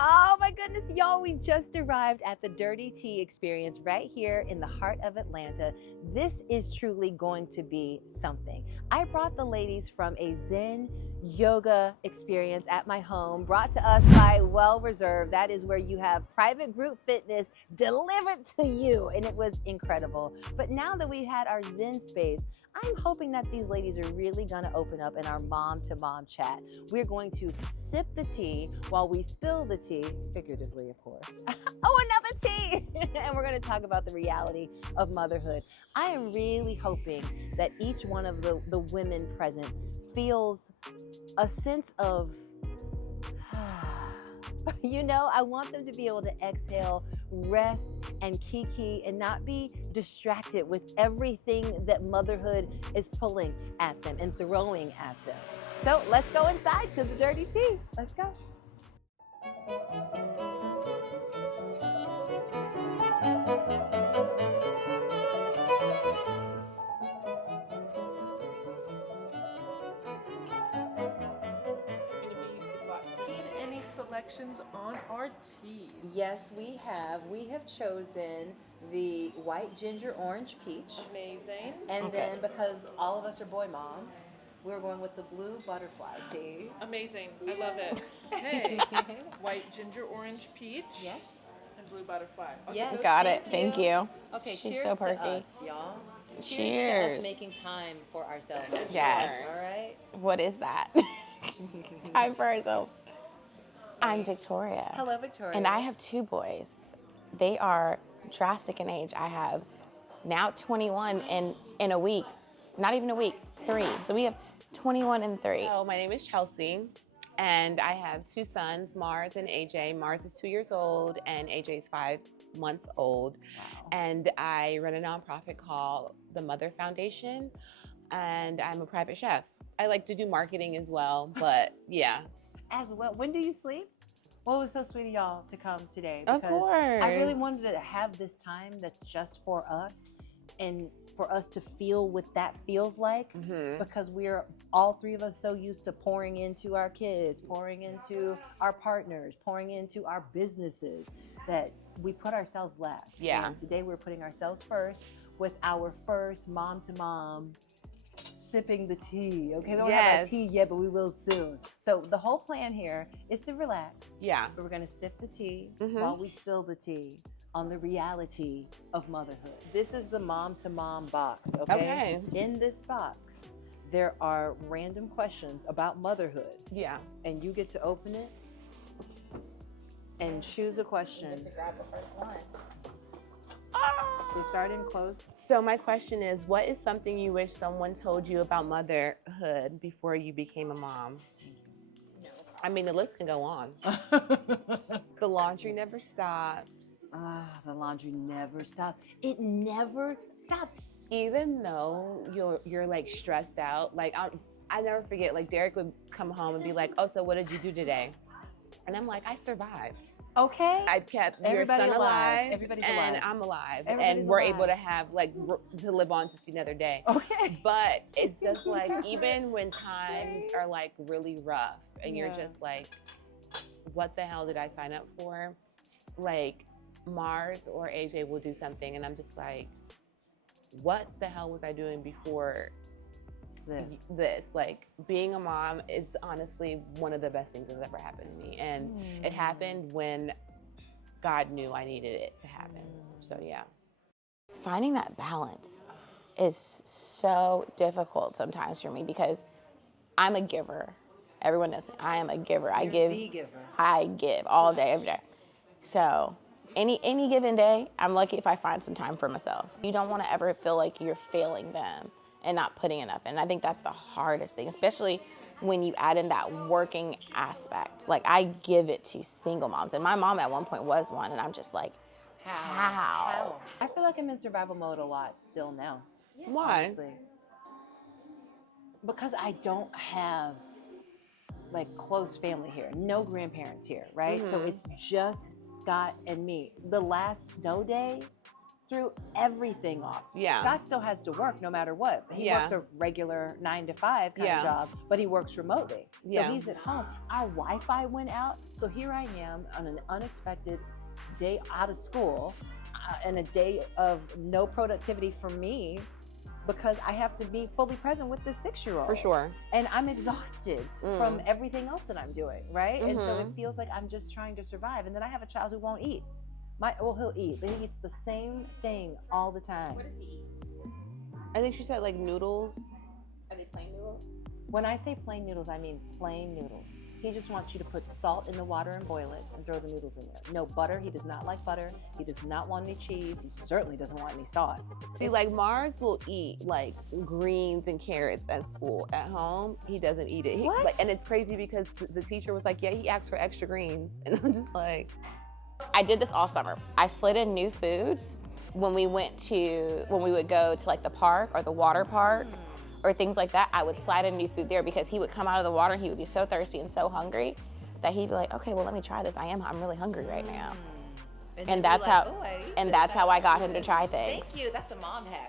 Oh my goodness, y'all, we just arrived at the Dirty Tea Experience right here in the heart of Atlanta. This is truly going to be something. I brought the ladies from a Zen yoga experience at my home, brought to us by Well Reserved. That is where you have private group fitness delivered to you, and it was incredible. But now that we've had our Zen space, I'm hoping that these ladies are really gonna open up in our mom-to-mom chat. We're going to sip the tea while we spill the tea, figuratively, of course. Oh, another tea! And we're gonna talk about the reality of motherhood. I am really hoping that each one of the women present feels a sense of, you know, I want them to be able to exhale, rest, and kiki, and not be distracted with everything that motherhood is pulling at them and throwing at them. So let's go inside to the Dirty Tea. Let's go. Any selections on our teas? Yes, we have. We have chosen the white ginger orange peach. Amazing. And then because all of us are boy moms, we're going with the blue butterfly tea. Amazing. I love it. Hey, white ginger orange peach. Yes. And blue butterfly. Okay, Yes. Got it. Thank you. Okay, She's cheers so to perky. us, y'all. Cheers to Cheers. us making time for ourselves. Yes. All right. What is that? Time for ourselves. I'm Victoria. Hello, Victoria. And I have two boys. They are drastic in age. I have now 21 in a week. Not even a week, 3. So we have 21 and 3. So my name is Chelsea, and I have 2 sons, Mars and AJ. Mars is 2 years old, and AJ is 5 months old. Wow. And I run a nonprofit called the Mother Foundation, and I'm a private chef. I like to do marketing as well, but yeah. As well. When do you sleep? Well, it was so sweet of y'all to come today. Of Because course. I really wanted to have this time that's just for us and for us to feel what that feels like, because we're all 3 of us so used to pouring into our kids, pouring into our partners, pouring into our businesses, that we put ourselves last. Yeah. And today we're putting ourselves first with our first mom-to-mom sipping the tea. Okay, we don't have our tea yet, but we will soon. So the whole plan here is to relax. Yeah. But we're gonna sip the tea while we spill the tea on the reality of motherhood. This is the mom-to-mom box, okay? In this box, there are random questions about motherhood. Yeah. And you get to open it and choose a question. You get to grab the first one. So start in close. So my question is, what is something you wish someone told you about motherhood before you became a mom? I mean, the list can go on. The laundry never stops. The laundry never stops. It never stops. Even though you're like stressed out, like I never forget, like Derek would come home and be like, "Oh, so what did you do today?" And I'm like, "I survived. Okay. I kept Everybody your son alive. Everybody's and alive. I'm alive. Everybody's and we're alive. able to have like to live on to see another day." Okay. But it's just like, even when times are like really rough and you're just like, what the hell did I sign up for? Like Mars or AJ will do something and I'm just like, what the hell was I doing before this? Like, being a mom is honestly one of the best things that's ever happened to me. And it happened when God knew I needed it to happen. So yeah. Finding that balance is so difficult sometimes for me because I'm a giver. Everyone knows me. I am a giver. I give. The giver. I give all day, every day. So any given day, I'm lucky if I find some time for myself. You don't want to ever feel like you're failing them and not putting enough in. I think that's the hardest thing, especially when you add in that working aspect. Like, I give it to single moms, and my mom at one point was one, and I'm just like, how? I feel like I'm in survival mode a lot still now. Why? Honestly. Because I don't have like close family here, no grandparents here, right? So it's just Scott and me. The last snow day, threw everything off. Yeah. Scott still has to work no matter what. He Yeah. works a regular 9 to 5 kind of job, but he works remotely. So Yeah. he's at home. Our Wi-Fi went out. So here I am on an unexpected day out of school and a day of no productivity for me because I have to be fully present with this 6-year-old. For sure. And I'm exhausted from everything else that I'm doing, right? And so it feels like I'm just trying to survive. And then I have a child who won't eat. Well, he'll eat, but he eats the same thing all the time. What does he eat? I think she said like noodles. Are they plain noodles? When I say plain noodles, I mean plain noodles. He just wants you to put salt in the water and boil it and throw the noodles in there. No butter. He does not like butter. He does not want any cheese. He certainly doesn't want any sauce. See, like Mars will eat like greens and carrots at school. At home, he doesn't eat it. What? And it's crazy because the teacher was like, yeah, he asked for extra greens. And I'm just like. I did this all summer. I slid in new foods when we would go to like the park or the water park or things like that. I would slide in new food there because he would come out of the water and he would be so thirsty and so hungry that he'd be like, okay, well, let me try this. I'm really hungry right now. And that's how I got him to try things. Thank you. That's a mom hack.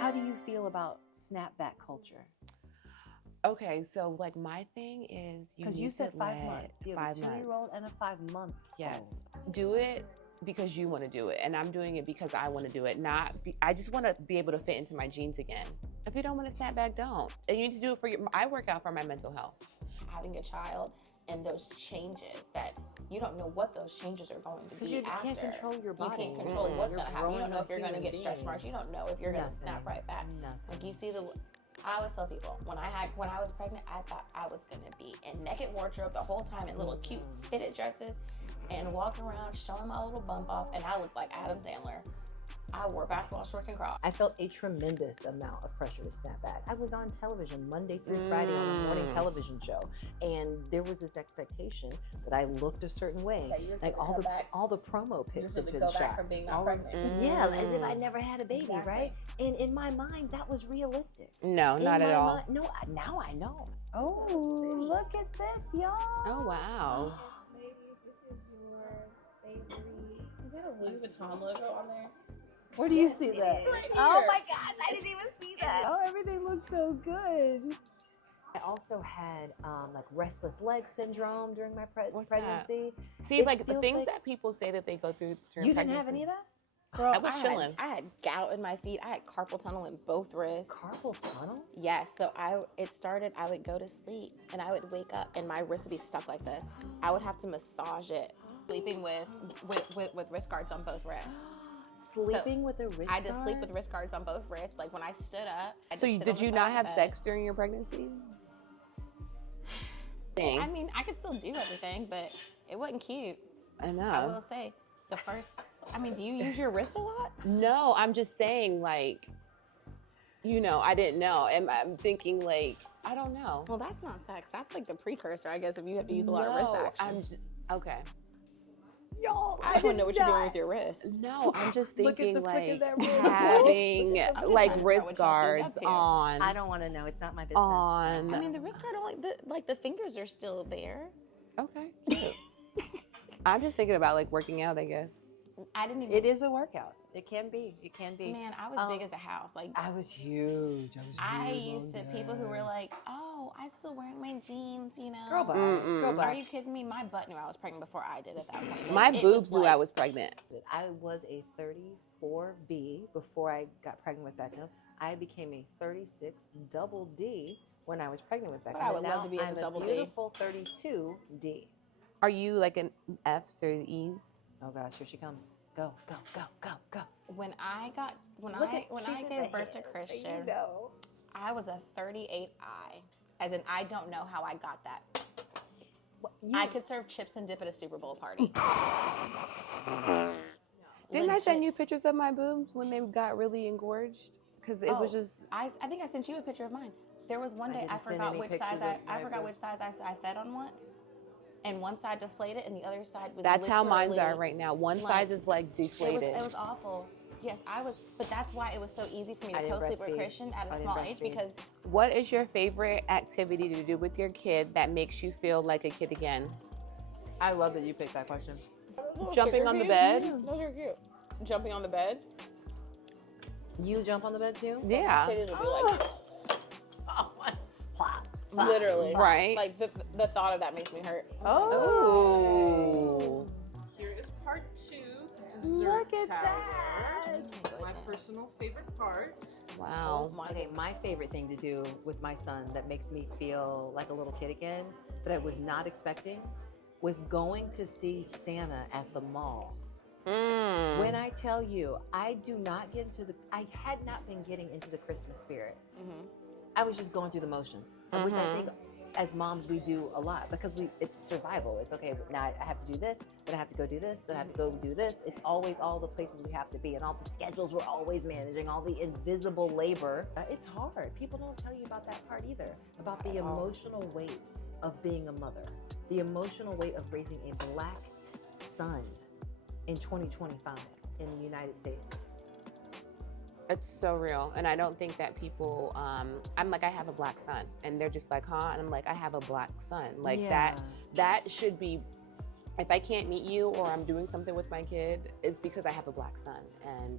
How do you feel about snapback culture? Okay, so like my thing is because you said 5 months. You have a 2-year-old and a 5-month. Yeah. Do it because you want to do it, and I'm doing it because I want to do it. I just want to be able to fit into my jeans again. If you don't want to snap back, don't. And you need to do it for I work out for my mental health. Having a child and those changes that you don't know what those changes are going to be because you after. Can't control your body. You can't control what's going to happen. You don't know if you're going to get being. stretch marks. You don't know if you're going to snap right back. Like you see I always tell people when I was pregnant, I thought I was gonna be in naked wardrobe the whole time in little cute fitted dresses and walk around showing my little bump off, and I looked like Adam Sandler. I wore basketball shorts and Crocs. I felt a tremendous amount of pressure to snap back. I was on television Monday through Friday on a morning television show, and there was this expectation that I looked a certain way. Like all the promo pics had been shot. From being not pregnant. Yeah, as if I never had a baby, right? And in my mind, that was realistic. No, not at all. No, now I know. Oh, look at this, y'all. Oh, wow. Ladies, this is your favorite. Is that a Louis Vuitton logo on there? Where do you see that? Right Oh here. my gosh, I didn't even see that. Oh, everything looks so good. I also had like restless leg syndrome during my pregnancy. See, like the things that people say that they go through during pregnancy. You pregnancy. didn't have any of that? Girl, I was chilling. I had gout in my feet. I had carpal tunnel in both wrists. Carpal tunnel? Yes. So it started, I would go to sleep and I would wake up and my wrist would be stuck like this. I would have to massage it, sleeping with wrist guards on both wrists. Sleeping with a wrist guard? I just sleep with wrist guards on both wrists. Like when I stood up, I just So did you not have sex during your pregnancy? I mean, I could still do everything, but it wasn't cute. I know. I will say, do you use your wrist a lot? No, I'm just saying, like, I didn't know. And I'm thinking, like, I don't know. Well, that's not sex. That's like the precursor, I guess, if you have to use a lot of wrist action. Okay. Y'all, I don't know what you're doing with your wrist. No, I'm just thinking, Look at the flick of that wrist. having, like, wrist guards on. I don't want to know. It's not my business. I mean, the wrist guard, the fingers are still there. Okay. I'm just thinking about, like, working out, I guess. It is a workout. It can be. Man, I was big as a house. Like I was huge. I used to people who were like, "Oh, I'm still wearing my jeans," Girl bye. Are you kidding me? My butt knew I was pregnant before I did at that point. My boobs knew I was pregnant. I was a 34B before I got pregnant with Beckham. I became a 36 double D when I was pregnant with Beckham. But I would love to be a double D. Beautiful 32D. Are you like an F's or E's? Oh gosh, here she comes. Go. When I gave birth to Christian, I was a 38I. As in, I don't know how I got that. I could serve chips and dip at a Super Bowl party. Didn't I send you pictures of my boobs when they got really engorged? Because it was just. I think I sent you a picture of mine. There was one day I forgot which size I fed on once. And one side deflated and the other side was That's how mine are right now. One side is like deflated. It was awful. Yes, but that's why it was so easy for me to co-sleep with Christian at a small age because. What is your favorite activity to do with your kid that makes you feel like a kid again? I love that you picked that question. Jumping on the bed. Those are cute. Jumping on the bed. You jump on the bed too? Yeah. Titties would be like, Oh my. Plop, plop. literally. Right. Like the thought of that makes me hurt. Oh. Here is part 2. Look Dessert at tower. that. My personal favorite part. Wow. Okay, my favorite thing to do with my son that makes me feel like a little kid again, that I was not expecting, was going to see Santa at the mall. When I tell you, I had not been getting into the Christmas spirit. I was just going through the motions, which I think as moms we do a lot because it's survival. It's okay, now I have to do this, then I have to go do this, then I have to go do this. It's always all the places we have to be and all the schedules we're always managing, all the invisible labor. It's hard. People don't tell you about that part either, about the emotional weight of being a mother, the emotional weight of raising a Black son in 2025 in the United States. It's so real. And I don't think that people, I'm like, I have a Black son. And they're just like, huh? And I'm like, I have a Black son. Like that should be, if I can't meet you or I'm doing something with my kid, it's because I have a Black son. And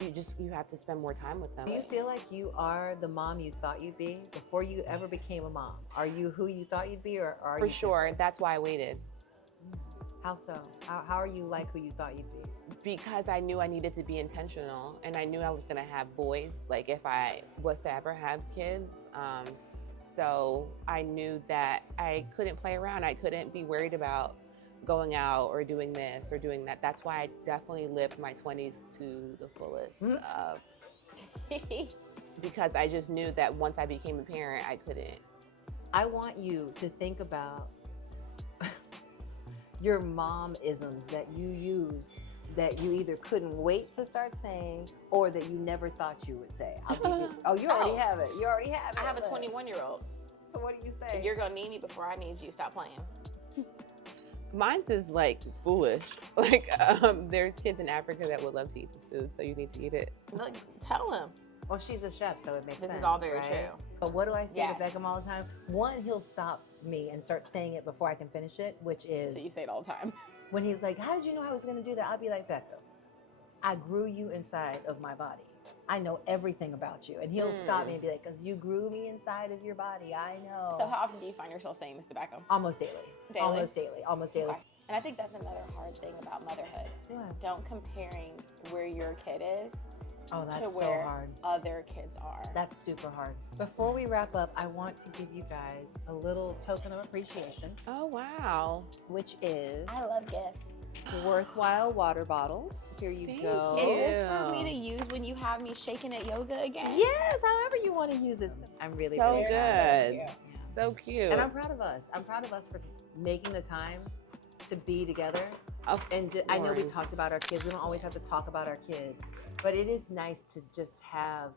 you have to spend more time with them. Do you feel like you are the mom you thought you'd be before you ever became a mom? Are you who you thought you'd be, or are you? For sure. That's why I waited. How so? How are you like who you thought you'd be? Because I knew I needed to be intentional, and I knew I was gonna have boys, like if I was to ever have kids. So I knew that I couldn't play around. I couldn't be worried about going out or doing this or doing that. That's why I definitely lived my 20s to the fullest. Because I just knew that once I became a parent, I couldn't. I want you to think about your mom-isms that you use that you either couldn't wait to start saying or that you never thought you would say. You already have it. You already have it. I have a 21-year-old. So what do you say? You're gonna need me before I need you. Stop playing. Mine's is like foolish. Like there's kids in Africa that would love to eat this food, so you need to eat it. Like, tell him. Well, she's a chef, so it makes sense. This is all very right? true. But what do I say Yes. to Beckham all the time? One, he'll stop me and start saying it before I can finish it, which is So you say it all the time. when he's like, how did you know I was going to do that? I'll be like, Beckham, I grew you inside of my body. I know everything about you. And he'll stop me and be like, because you grew me inside of your body. I know. So how often do you find yourself saying this to Beckham? Almost daily. Daily? Almost daily. Almost daily. Okay. And I think that's another hard thing about motherhood. What? Don't comparing where your kid is Oh, that's to so where hard. other kids are. That's super hard. Before we wrap up, I want to give you guys a little token of appreciation, Oh, wow. which is I love gifts. worthwhile water bottles. Here you Thank go. you. Is this for me to use when you have me shaking at yoga again? Yes, however you want to use it. I'm really, So really proud. good. So cute. And I'm proud of us. I'm proud of us for making the time to be together. And I know we talked about our kids. We don't always have to talk about our kids, but it is nice to just have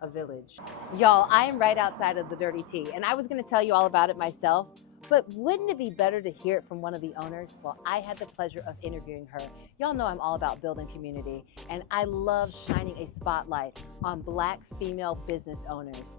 a village. Y'all, I am right outside of the Dirty Tea, and I was going to tell you all about it myself, but wouldn't it be better to hear it from one of the owners? Well, I had the pleasure of interviewing her. Y'all know I'm all about building community, and I love shining a spotlight on Black female business owners.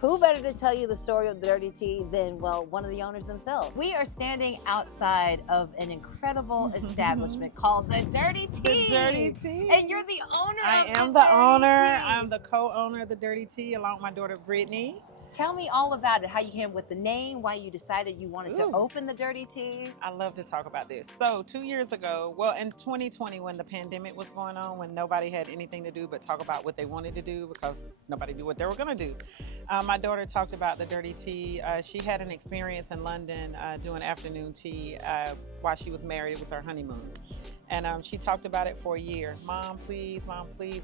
Who better to tell you the story of the Dirty Tea than, well, one of the owners themselves? We are standing outside of an incredible establishment called the Dirty Tea. The Dirty Tea. And you're the owner I of am the the Dirty owner. Tea. I'm the co-owner of the Dirty Tea along with my daughter Brittany. Tell me all about it, how you came with the name, why you decided you wanted to open the Dirty Tea. I love to talk about this. So 2 years ago, well, in 2020 when the pandemic was going on, when nobody had anything to do but talk about what they wanted to do because nobody knew what they were going to do. My daughter talked about the Dirty Tea. She had an experience in London doing afternoon tea while she was married. It was her honeymoon. And she talked about it for a year. Mom, please,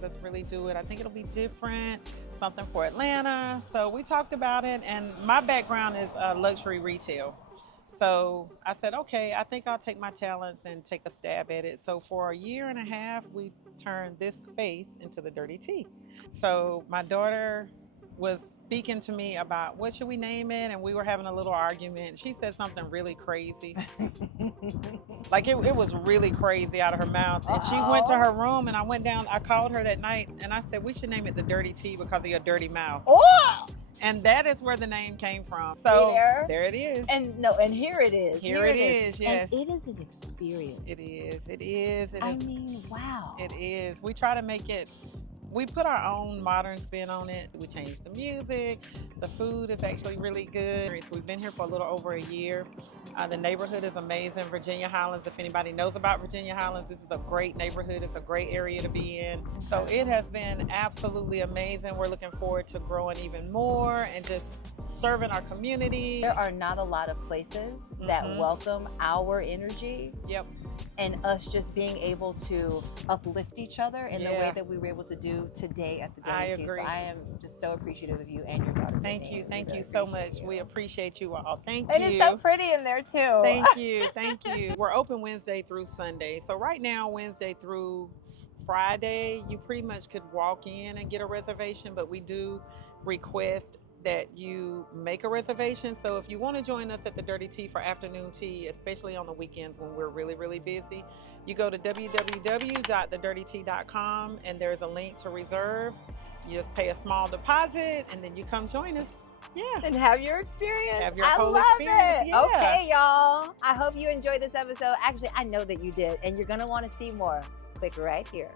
let's really do it. I think it'll be different, something for Atlanta. So we talked about it, and my background is luxury retail. So I said, okay, I think I'll take my talents and take a stab at it. So for a year and a half, we turned this space into the Dirty Tea. So my daughter was speaking to me about what should we name it, and we were having a little argument. She said something really crazy. Like it was really crazy out of her mouth. And she went to her room, and I went down, I called her that night, and I said, we should name it the Dirty Tea because of your dirty mouth. Oh! And that is where the name came from. So there it is. And here it is. Here it is, yes. And it is an experience. It is. I mean, wow. It is. We try to make it We put our own modern spin on it. We changed the music. The food is actually really good. We've been here for a little over a year. The neighborhood is amazing. Virginia Highlands, if anybody knows about Virginia Highlands, this is a great neighborhood. It's a great area to be in. So it has been absolutely amazing. We're looking forward to growing even more and just serving our community. There are not a lot of places that welcome our energy. Yep. And us just being able to uplift each other in the way that we were able to do today at the Dirty Tea. So I am just so appreciative of you and your daughter. Thank you so much. We appreciate you all. Thank you. And it's so pretty in there too. Thank you. We're open Wednesday through Sunday. So right now, Wednesday through Friday, you pretty much could walk in and get a reservation, but we do request that you make a reservation. So if you want to join us at the Dirty Tea for afternoon tea, especially on the weekends when we're really, really busy, you go to www.thedirtytea.com and there's a link to reserve. You just pay a small deposit and then you come join us. Yeah. And have your experience. Have your I whole love experience. it. Yeah. Okay, y'all. I hope you enjoyed this episode. Actually, I know that you did, and you're going to want to see more. Click right here.